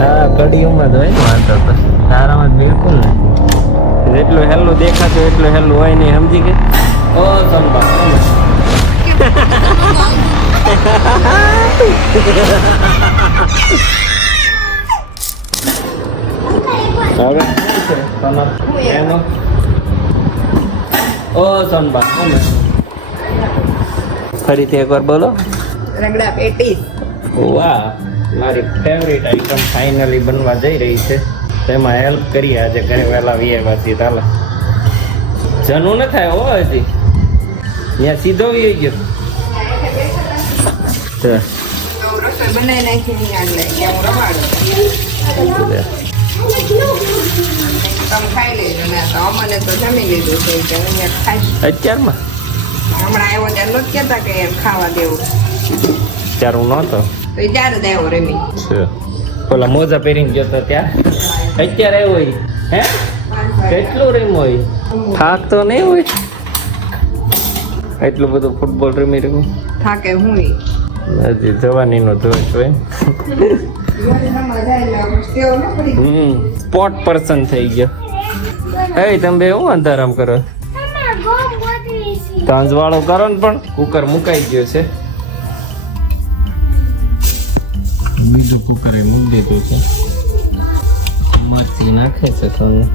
હા કડીઓમાં જ હોય ને વાંધો તો તારામાં બિલકુલ નહીં જેટલું હેલું દેખાતું એટલું હેલું હોય નહીં સમજી કે ઓ સંભા હવે ઓ સંભા ફરીથી એકવાર બોલો રગડા પેટીસ વાહ મારી ફેવરિટ આઈટમ ફાઇનલી બનવા જઈ રહી છે તેમાં હેલ્પ કરી આજે ઘરે વહેલા વિયેવાથી ચાલે જનું ન થાય હો હજી ત્યાં સીધો વી ગયો રસોઈ બનાવી નાખી આગળ તમે ખાઈ લેજો ને તો અમને તો જમી લીધું છે કે અહીંયા ખાઈ અત્યારમાં હમણાં આવ્યો ત્યારે નથી કહેતા કે એમ ખાવા દેવું ત્યારે હું નહોતો તો એ ત્યારે જ આવ્યો રમી ઓલા મોજા પહેરીને ગયો તો ત્યાં અત્યારે આવ્યો હોય હે કેટલું રમ્યો હોય થાક તો નહીં હોય એટલું બધું ફૂટબોલ રમી રહ્યું થાકે હું હજી જવાનીનો જોશ હોય સ્પોટ પર્સન થઈ ગયો એ તમે શું અંધારામ કરો તો અંજવાળો કરો ને પણ કુકર મુકાઈ ગયો છે બીજું કુકર એ મૂકી દીધું છે મરચી નાખે છે સોનું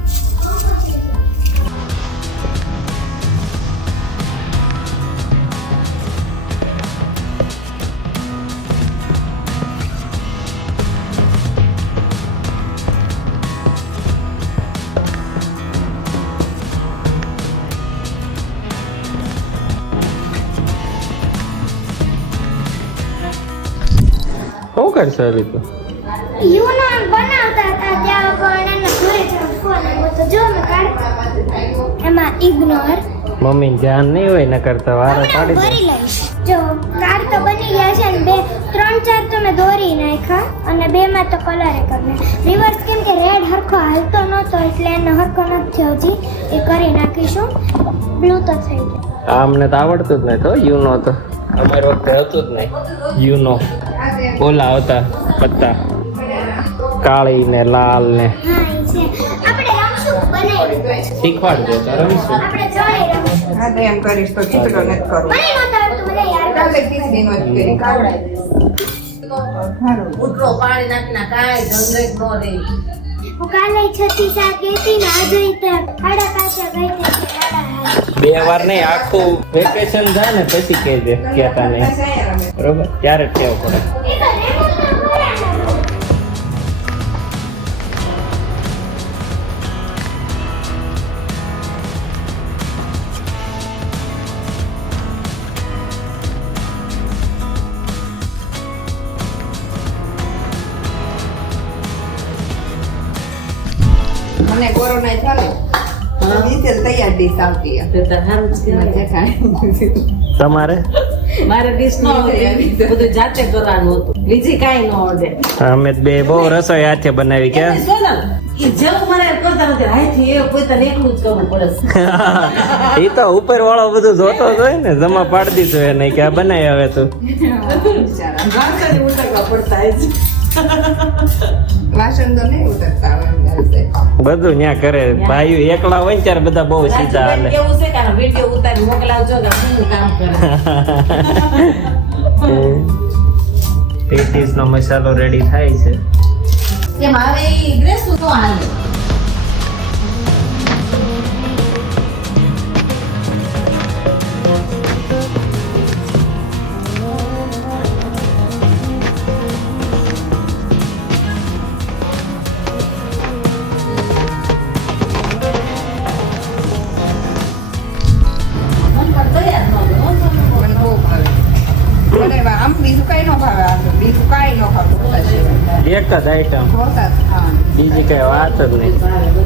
શું કરશે રીતુ યુનો બનાવતા હતા ત્યાં પણ એનો જોઈ ફોન આવ્યો તો જો મેં કાઢ એમાં ઇગ્નોર મમ્મી ધ્યાન નહીં હોય ન કરતા વારે કાઢી દે ભરી લઈશ જો કાર તો બની ગયા છે ને 3-4 તો મેં દોરી નાખ્યા અને 2 માં તો કલર કરી રિવર્સ કેમ કે રેડ હરખો હાલતો નહોતો એટલે એનો હરખો નથી હજી એ કરી નાખીશું બ્લુ તો થઈ ગયો અમને તો આવડતું જ નહીં તો યુનો તો અમારી વખતે હતું જ નહીં યુનો ઓલા હતા પત્તા કાળી ને લાલ ને હા એ છે આપણે રમશું બનાવી શીખવાડજો તો રમીશું આપણે જોઈ રમશું હા તો એમ કરીશ તો ચીકડો નથી કરવો મને નહોતું આવડતું મને યાર કાલે ખીચડી નો જ કરી કાવડાય ઉતરો પાણી નાખીને કાંઈ ઝંઝટ ન રહી. હું કાલે 36 આ ગઈ ને આજે સાડા 5 ગઈ હતી સાડા 2 વાર નહીં આખું વેકેશન થાય ને પછી કહેજે કહેતા નહીં બરોબર ત્યારે જ કહેવું પડે મને કોરોના ચાલે ડીઝલ તૈયાર ડીશ આવતી તો તો હારું જ કહેવાય. તમારે મારે ડીશ ન આવડે, બધું જાતે કરવાનું હતું, બીજી કાંઈ ન આવડે. અમે બે બહુ રસોઈ હાથે બનાવી કે એને સોનલ, ઈ જેવું મારે કરતા નથી, હાથથી એ પોતાને એકલું જ કરવું પડે છે. એ તો ઉપર વાળો બધું જોતો જ હોય ને જમા પાડી દીધું એને કે આ બનાવી હવે તું વાસણ ઉટકવા પડતા હોય છે. વાસણ તો નહીં ઉતરતા આવે બધું ન્યા કરે ભાઈ એકલા હોય ને ત્યારે બધા બહુ સીધા હાલે કેવું છે કે આનો વિડીયો ઉતારી મોકલાવજો કે શું કામ કરે. પેટીસ નો મસાલો રેડી થાય છે એમ હવે ઈ ગ્રેસ તો હાલે. મને બહુ ભાવે મને આમ બીજું કઈ ન ભાવે બીજું કઈ ન ખાવું એક જ આઈટમ ઢોસા બીજી કઈ વાત જ નહીં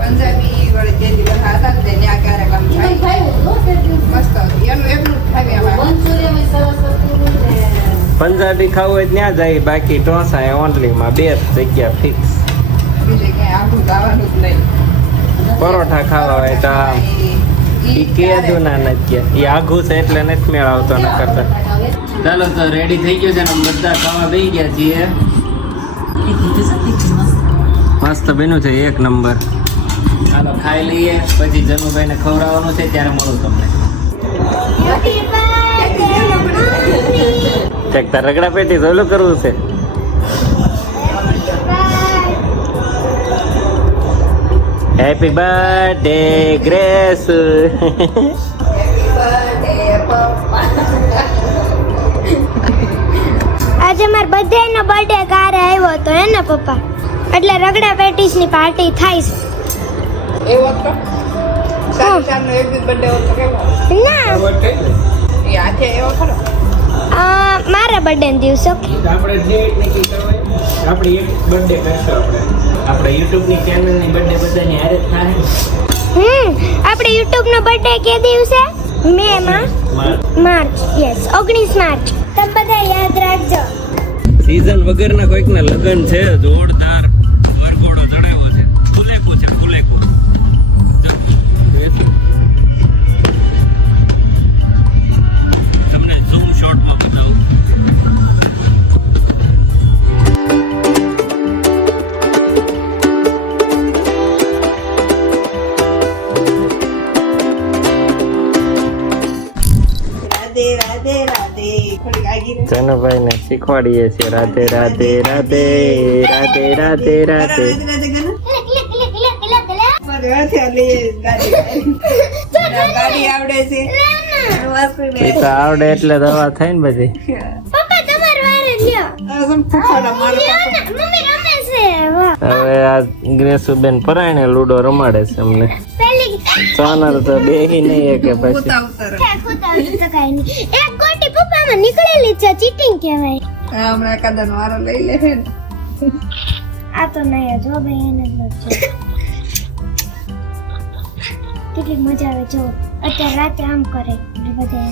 પંજાબી વળી જે દિવસ હતા ને ત્યાં ક્યારેક આમ થાય મસ્ત હતું એનું એટલું જ ખાવી અમારે પંજાબી ખાવું હોય ત્યાં જાય બાકી ઢોસા એ ઓનલી માં 2 જગ્યા ફિક્સ બીજે ક્યાંય આખું ગાવાનું જ નહીં પરોઠા ખાવા હોય તો આમ ઈ કેદું ના નથી ઈ આઘું છે એટલે નથી મેળ આવતો ન કરતા ચાલો તો રેડી થઈ ગયો છે ને બધા ખાવા બેસી ગયા છીએ મસ્ત બન્યું છે, એક નંબર. હાલો ખાઈ લઈએ, પછી જનુભાઈને ખવડાવવાનું છે, ત્યારે મળું તમને. ચેક તાર રગડા પેટી ઓલું કરવું છે. Happy birthday grace. આજે માર બધાયનો બર્થડે કારે આવ્યો હતો હે ને પપ્પા, એટલે રગડા પેટીસ ની પાર્ટી થાય છે. એવો તો ચારનો એક દિવસ birthday હોતો કેવો? ના એ હાથે એવો ખરો? મારા બર્થડે ના દિવસે આપણે ડેટ નક્કી કરવાની, આપણે એક બર્થડે કરશું. આપણે YouTube ની ચેનલ ની બર્થડે બધાની હારે જ થાય. આપણે YouTube નો બર્થડે કે દિવસે? મે માં માર્ચ. Yes 19 March. તમે બધા યાદ રાખજો. સીઝન વગરના કોઈકના લગ્ન છે, જોરદાર વરઘોડો ચડાવ્યો છે. ફુલેકું છે, ફુલેકું. તમને ઝૂમ શોટમાં બતાવું. રાધે રાધે રાધે. થોડીક આગી રહે. જનુભાઈ ને શીખવાડીએ છીએ રાધે રાધે રાધે રાધે રાધે રાધે. રાધે રાધે ગનું. કિલા કિલા કિલા કિલા કિલા. મારે હાથે આ લઈએ ગાડી આવડે છે. વાસુને. એ તો આવડે એટલે દવા થાય ને બધી. પપ્પા તમાર વારે લ્યો. આ સમ ફૂફાડા મારો લ્યો ને, મમ્મી રમે છે. વાહ. હવે આ ગ્રેસુબેન પરાયણે લૂડો રમાડે છે અમને. પેલી સોનલ તો બેહી નહીં કે પછી પોતા ઉતારે. ખોટા તો કાઈ નહીં. એક ગોટી પપ્પામાં નીકળેલી છે, ચીટિંગ કહેવાય. હા, હમણાં કદાચ વારો લઈ લે છે ને. આ તો નહીં જો ભાઈ એને જ નથી. કેટલી મજા આવે જો અત્યારે રાતે આમ કરે ને બધા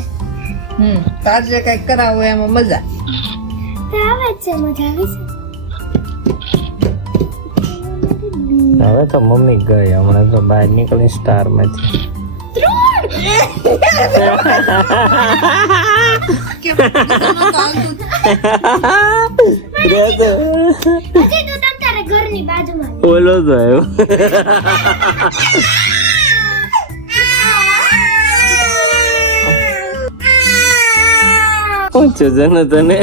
તાજે કઈક કરાવો એમાં મજા. તો આવે જ છે, મજા આવે છે. હવે તો મમ્મી ગઈ, હમણાં તો બહાર નીકળી સ્ટાર માંથી. હજી તું તમ તારે ઘરની બાજુમાં બોલો તો આવ્યો. પૂછ્યું છે ને તને.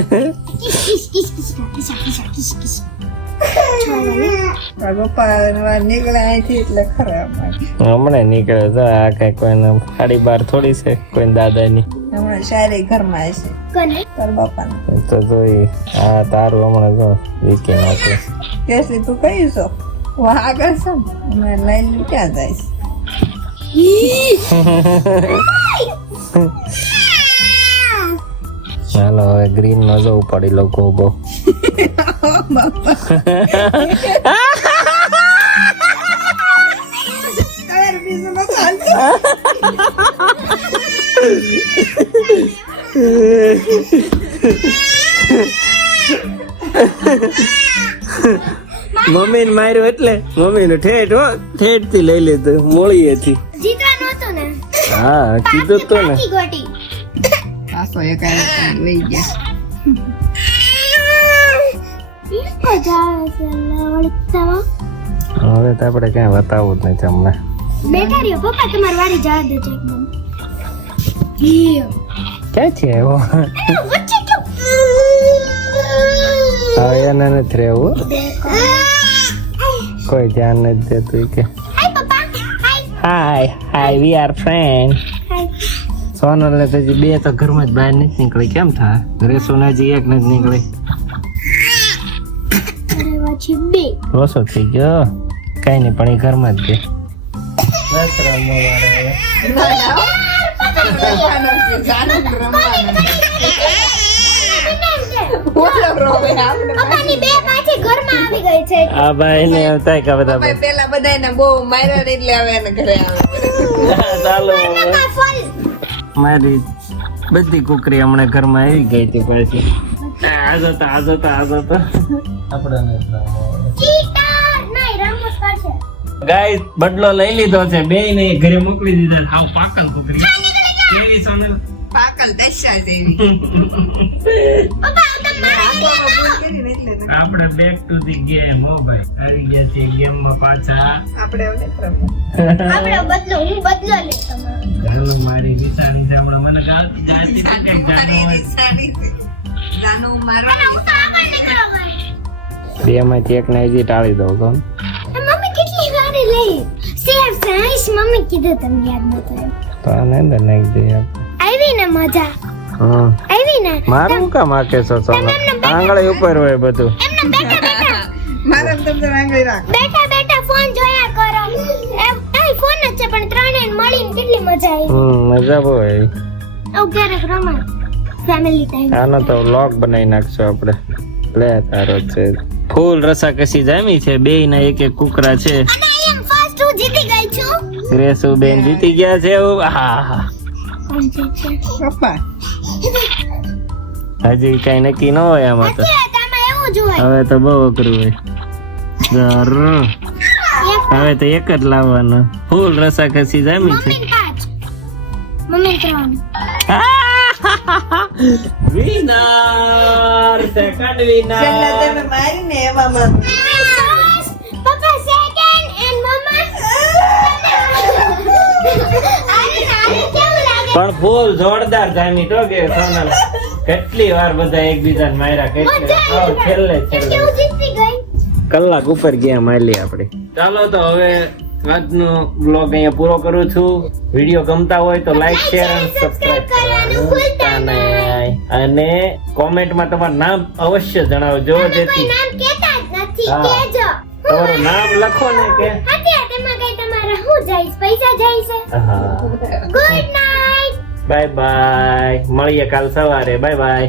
પપ્પા નીકળે અહીંથી એટલે ખરા હમણાં નીકળે તો આ કઈ કોઈને 12:30 થોડી છે કોઈ દાદાની. હમણાં શાયરી ઘરમાં આવશે કોને તાર બાપાને. એ તો જોઈ આ તારું હમણાં જો વીકી નાખે. કેસી તું કયું છો વાહ આગળ છે ને અમે લઈને ક્યાં જાય ચાલો હવે ગ્રીન નો જો ઉપાડી લો ગોગો. કલર બીજું ચાલતો મમ્મી ને માર્યો એટલે મમ્મી ને ઠેઠ થી લઈ લીધું મોળીએથી. જીતવા નહોતું ને. હા કીધું તો ને. પાકી ગોટી. પાછો એક લઈ ગયા મજા આવે છે લવડતામાં. હવે તો આપણે ક્યાં બતાવવું જ નહીં તમને. બેઠા રહ્યો પપ્પા, તમારી વારી જવા દેજો એકદમ. ક્યાં છે એવો? વચ્ચે ક્यों? હવે એને નથી રહેવું, કોઈ ધ્યાન નથી દેતું કે. હાય પપ્પા. હાય. હાય વી આર ફ્રેન્ડ. હાય. સોનલ ને તો હજી બે તો ઘરમાં જ બહાર નથી નીકળી, કેમ થાય? રેસો ને હજી એક નથી નીકળી. અરે વાછી બે. ઓછો થઈ ગયો, કઈ નહીં પણ એ ઘરમાં જ છે. બસ રમવા વાળા હવે. પપ્પાની બે પાછી ઘરમાં આવી ગઈ છે. આ ભાઈ ને એમ થાય કે બધા પેલા બધાને બહુ માર્યા એટલે હવે એને ઘરે આવે ચાલો હવે. નકા ફોન. મારી બધી કુકરી હમણાં ઘરમાં આવી ગઈ હતી પાછી. આ જતા આપણે ચીટર નહીં રમવું પડશે. ગાઈસ બદલો લઈ લીધો છે, બે ને ઘરે મોકલી દીધા. હાવ પાકલ કુકરી. કેવી સોનલ? પાકલ દશા જેવી પપ્પા તમે આંખોમાં ભૂલ કરીને એટલે ને. આપણે બેક ટુ ધી ગેમ હો ભાઈ આવી ગયા છે ગેમ માં પાછા આપણે હવે નથી રમવું. આપણે બદલો હું બદલો લે તમારો ચાલો મારી નિશાની છે હમણાં મને ગાતી જાનું મારી નિશાની છે. જાનું મારવાની હું તો આગળ નીકળવા બે માંથી એક ને હજી ટાળી દઉં તો મમ્મી કેટલી વારે લઈ સેવ સાઈસ મમ્મી કીધું તમને યાદ નતો તો આને અંદર નાખી દઈએ આવી ને મજા હા આવી ને મારું કામ આકે છો સોનો આંગળી ઉપર હોય બધું એમને બેઠા બેઠા મારા તમને આંગળી રાખ. બેઠા બેઠા ફોન જોયા કરો એમ ફોન જ છે પણ ત્રણેય મળીને કેટલી મજા આવી મજા બહુ આવી આવું ક્યારેક રમા ફેમિલી ટાઈમ આનો તો વ્લોગ બનાવી નાખશું આપણે લે તારો છે ફૂલ રસાકસી જામી છે બે ના એક એક કુકરા છે અને આઈ એમ ફર્સ્ટ હું જીતી ગઈ છું ગ્રેસુ બેન જીતી ગયા છે હા હા કોણ જીતશે પપ્પા હજી કઈ નક્કી ન હોય આમાં તો નથી આમાં એવું જ હોય હવે તો બહુ અઘરું હોય હવે તો એક જ લાવવાનું ફૂલ રસાકસી જામી છે mummy 5 mummy 3 winner second winner છેલ્લે તમે મારીને એમાં મત. પપ્પા સેકન્ડ એન્ડ મમ્મા કેવું લાગે પણ ફૂલ જોરદાર જામી તો કે સોનલ કેટલી વાર બધા એકબીજાને માર્યા કેટલી વાર છેલ્લે કેવું જીતી ગઈ કલાક ઉપર ગયા માલી આપણે ચાલો તો હવે આજનો બ્લોગ અહીંયા પૂરો કરું છું વિડીયો ગમતા હોય તો લાઈક શેર અને સબસ્ક્રાઇબ કરવાનું ભૂલતા નહીં અને કોમેન્ટમાં તમારું નામ અવશ્ય જણાવજો કોઈ જેથી નામ કહેતા જ નથી હા. કહેજો તમારું નામ લખો ને કે અત્યારે તેમાં કઈ તમારા શું જાય પૈસા જાય છે હા ગુડ નાઈટ બાય બાય મળીએ કાલ સવારે બાય બાય